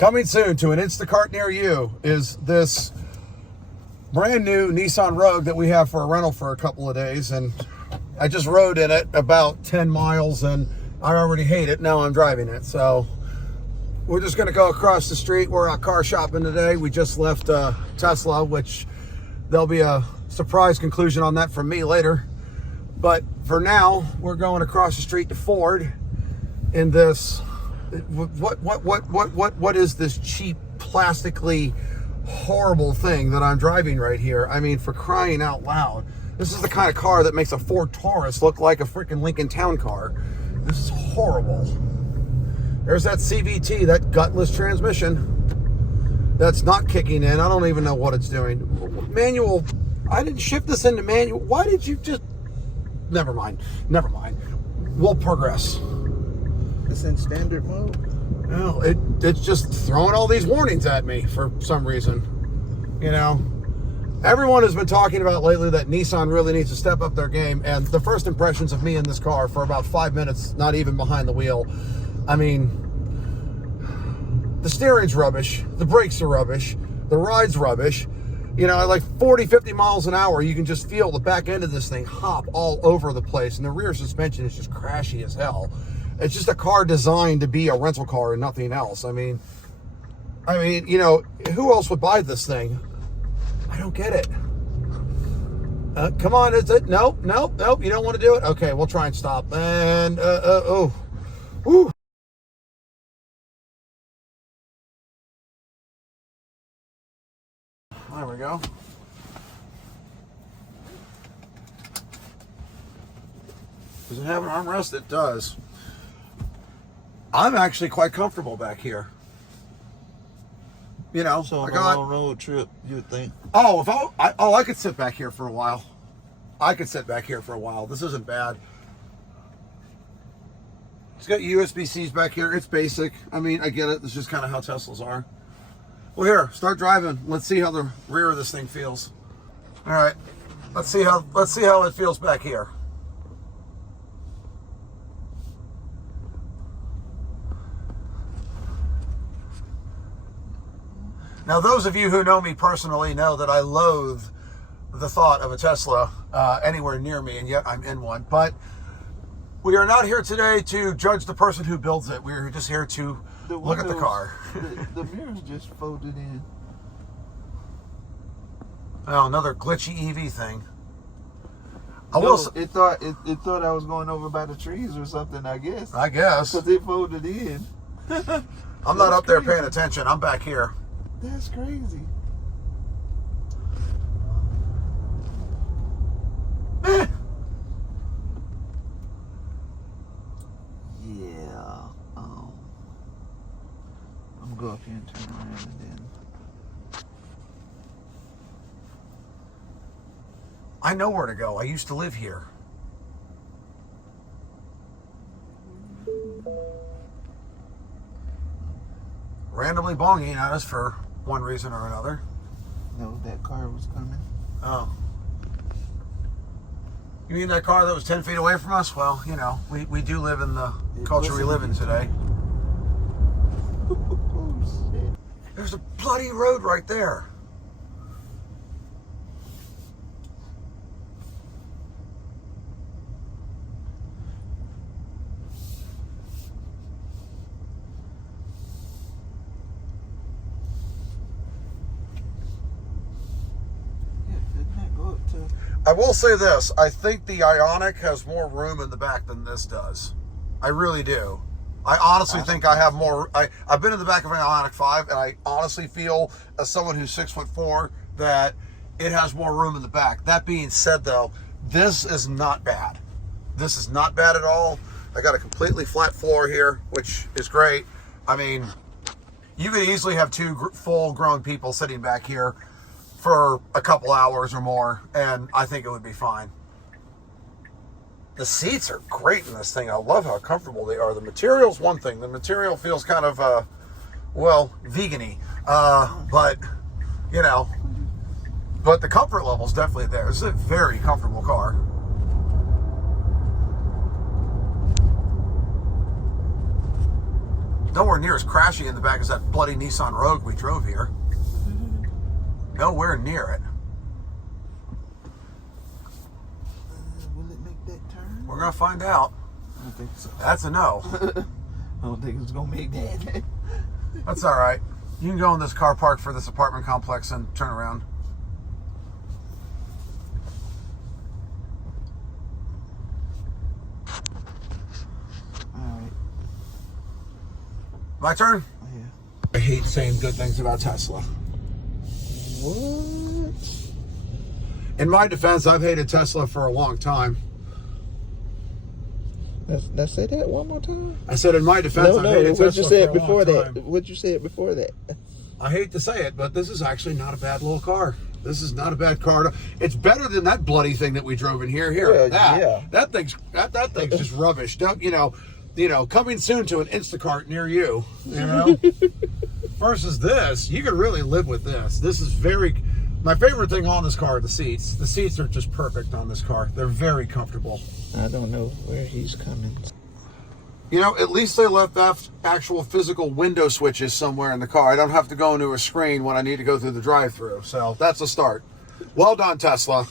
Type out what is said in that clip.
Coming soon to an Instacart near you is this brand new Nissan Rogue that we have for a rental for a couple of days. And I just rode in it about 10 miles and I already hate it. Now I'm driving it. So we're just going to go across the street. We're out car shopping today. We just left Tesla, which there'll be a surprise conclusion on that from me later. But for now, we're going across the street to Ford in this. What is this cheap, plastically horrible thing that I'm driving right here? I mean, for crying out loud. This is the kind of car that makes a Ford Taurus look like a freaking Lincoln Town Car. This is horrible. There's that CVT, that gutless transmission that's not kicking in. I don't even know what it's doing. Manual, I didn't shift this into manual. Why did you just... Never mind. We'll progress. It's in standard mode. Well, it's just throwing all these warnings at me for some reason. You know, everyone has been talking about lately that Nissan really needs to step up their game. And the first impressions of me in this car for about 5 minutes, not even behind the wheel. I mean, the steering's rubbish. The brakes are rubbish. The ride's rubbish. You know, at like 40, 50 miles an hour, you can just feel the back end of this thing hop all over the place. And the rear suspension is just crashy as hell. It's just a car designed to be a rental car and nothing else. I mean, you know, who else would buy this thing? I don't get it. Come on, is it? Nope. You don't want to do it? Okay, we'll try and stop. And, whew. There we go. Does it have an armrest? It does. I'm actually quite comfortable back here. You know, so on a long road trip, you would think. Oh, I could sit back here for a while. This isn't bad. It's got USB-Cs back here. It's basic. I mean, I get it. It's just kind of how Teslas are. Well, here, start driving. Let's see how the rear of this thing feels. All right, let's see how it feels back here. Now, those of you who know me personally know that I loathe the thought of a Tesla anywhere near me, and yet I'm in one. But we are not here today to judge the person who builds it. We are just here to look at the car. the mirrors just folded in. Oh, another glitchy EV thing. It thought I was going over by the trees or something, I guess. Because it folded in. I'm not up there paying attention. I'm back here. That's crazy. Yeah. I'm gonna go up here and turn around and then. I know where to go. I used to live here. Randomly bonging at us for one reason or another. No, that car was coming. Oh. You mean that car that was 10 feet away from us? Well, you know, we do live in the culture we live in today. Oh, shit. There's a bloody road right there. I will say this, I think the Ioniq has more room in the back than this does. I really do. I honestly think I have more. I've been in the back of an Ioniq 5, and I honestly feel, as someone who's 6'4", that it has more room in the back. That being said, though, this is not bad. This is not bad at all. I got a completely flat floor here, which is great. I mean, you could easily have two full-grown people sitting back here for a couple hours or more, and I think it would be fine. The seats are great in this thing. I love how comfortable they are. The material's one thing. The material feels kind of, well, vegan-y. But, you know, but the comfort level's definitely there. This is a very comfortable car. Nowhere near as crashy in the back as that bloody Nissan Rogue we drove here. Nowhere near it. Will it make that turn? We're gonna find out. I don't think so. That's a no. I don't think it's gonna make that. That's all right. You can go in this car park for this apartment complex and turn around. Alright. My turn? Yeah. I hate saying good things about Tesla. What? In my defense, I've hated Tesla for a long time. Let's say that one more time. I said in my defense, I've hated what you Tesla said for a before long that. time. What you said before that. I hate to say it, but this is actually not a bad little car. This is not a bad car. It's better than that bloody thing that we drove in here. Well, Yeah. That thing's just rubbish. Don't you know, coming soon to an Instacart near you, you know? Versus this, you can really live with this. This is my favorite thing on this car are the seats. The seats are just perfect on this car. They're very comfortable. I don't know where he's coming. You know, at least they left actual physical window switches somewhere in the car. I don't have to go into a screen when I need to go through the drive-thru. So that's a start. Well done, Tesla.